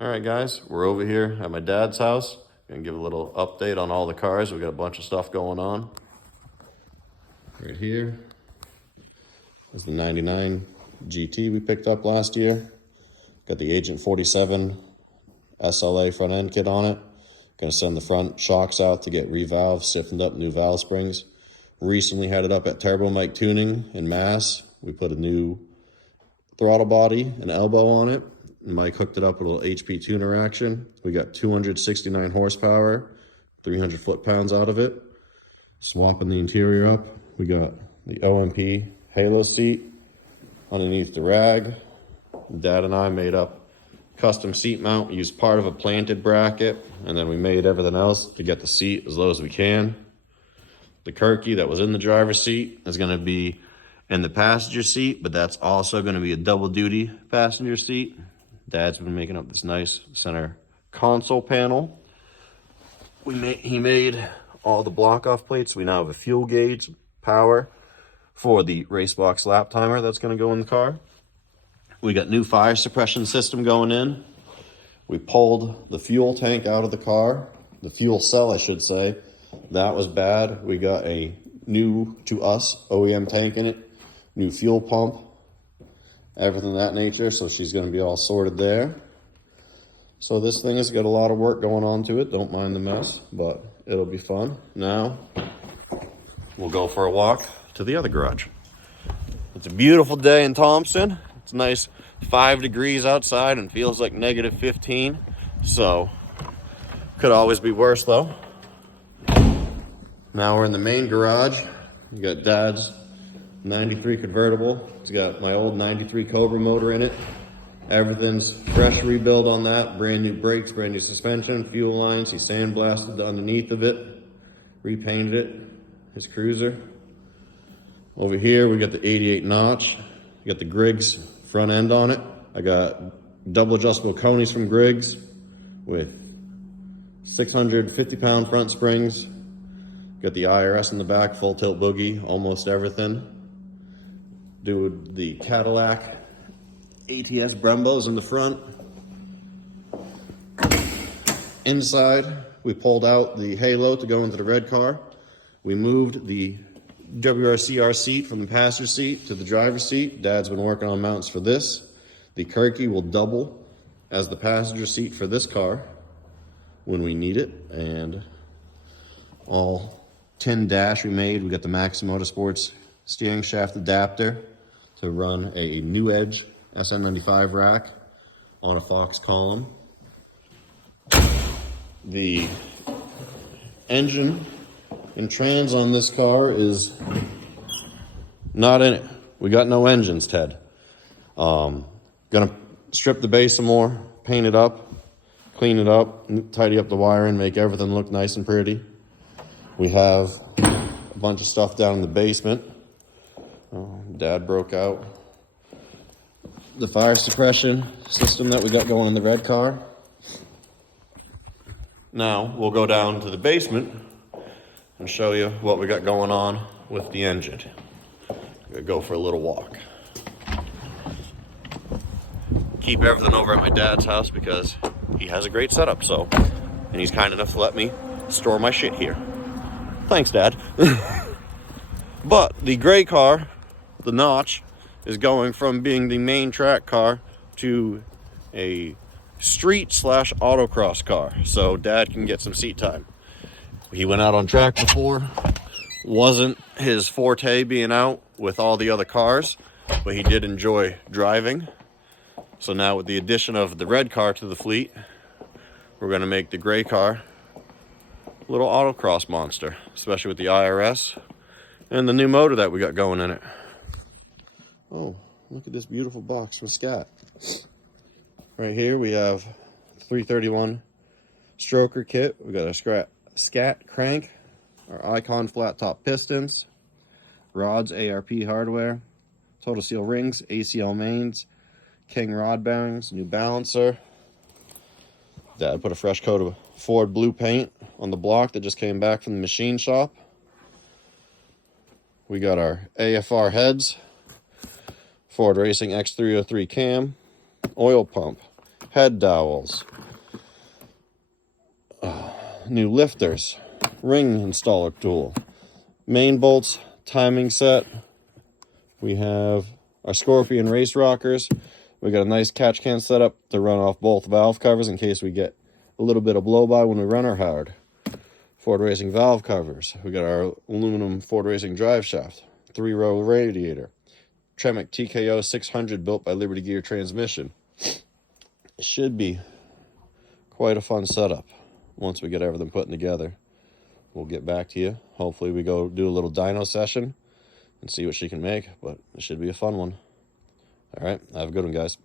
All right, guys, we're over here at my dad's house. Gonna give a little update on all the cars. We got a bunch of stuff going on. Right here is the 99 GT we picked up last year. Got the Agent 47 SLA front end kit on it. Gonna send the front shocks out to get revalved, stiffened up, new valve springs. Recently had it up at Turbo Mike Tuning in Mass. We put a new throttle body and elbow on it. Mike hooked it up with a little HP tuner action. We got 269 horsepower, 300 foot-pounds out of it. Swapping the interior up, we got the OMP Halo seat underneath the rag. Dad and I made up custom seat mount. We used part of a planted bracket, and then we made everything else to get the seat as low as we can. The Kirky that was in the driver's seat is going to be in the passenger seat, but that's also going to be a double-duty passenger seat. Dad's been making up this nice center console panel. He made all the block-off plates. We now have a fuel gauge, power for the Racebox lap timer that's going to go in the car. We got new fire suppression system going in. We pulled the fuel tank out of the car, the fuel cell, I should say. That was bad. We got a new, to us, OEM tank in it, new fuel pump, everything of that nature, so she's going to be all sorted there. So this thing has got a lot of work going on to it. Don't mind the mess, but it'll be fun. Now, we'll go for a walk to the other garage. It's a beautiful day in Thompson. It's nice 5 degrees outside and feels like negative 15. So, could always be worse though. Now we're in the main garage. You got Dad's 93 convertible. It's got my old 93 Cobra motor in it. Everything's fresh rebuild on that. Brand new brakes, brand new suspension, fuel lines. He sandblasted the underneath of it, repainted it, his cruiser. Over here we got the 88 notch. You got the Griggs front end on it. I got double adjustable conies from Griggs with 650-pound front springs. Got the IRS in the back, full tilt boogie, almost everything. Do the Cadillac ATS Brembos in the front. Inside, we pulled out the Halo to go into the red car. We moved the WRCR seat from the passenger seat to the driver's seat. Dad's been working on mounts for this. The Kirky will double as the passenger seat for this car when we need it. And all tin dash we made. We got the Maxi Motorsports steering shaft adapter to run a New Edge SN95 rack on a Fox column. The engine and trans on this car is not in it. We got no engines, Ted. Gonna strip the base some more, paint it up, clean it up, tidy up the wiring, make everything look nice and pretty. We have a bunch of stuff down in the basement. Dad broke out the fire suppression system that we got going in the red car. Now we'll go down to the basement and show you what we got going on with the engine. We're gonna go for a little walk. Keep everything over at my dad's house because he has a great setup, and he's kind enough to let me store my shit here. Thanks, Dad. But the gray car, the Notch, is going from being the main track car to a street / autocross car, so Dad can get some seat time. He went out on track before. Wasn't his forte being out with all the other cars, but he did enjoy driving. So now with the addition of the red car to the fleet, we're going to make the gray car a little autocross monster, especially with the IRS and the new motor that we got going in it. Oh, look at this beautiful box from Scat. Right here we have 331 stroker kit. We got a Scat crank, our Icon flat top pistons, rods, ARP hardware, Total Seal rings, ACL mains, King rod bearings, new balancer. Dad put a fresh coat of Ford blue paint on the block that just came back from the machine shop. We got our AFR heads, Ford Racing X303 cam, oil pump, head dowels, new lifters, ring installer tool, main bolts, timing set. We have our Scorpion race rockers. We got a nice catch can setup to run off both valve covers in case we get a little bit of blow by when we run her hard. Ford Racing valve covers. We got our aluminum Ford Racing drive shaft, 3-row radiator, Tremec TKO 600 built by Liberty Gear transmission. It should be quite a fun setup. Once we get everything put together, we'll get back to you. Hopefully we go do a little dyno session and see what she can make, but it should be a fun one. All right, have a good one, guys.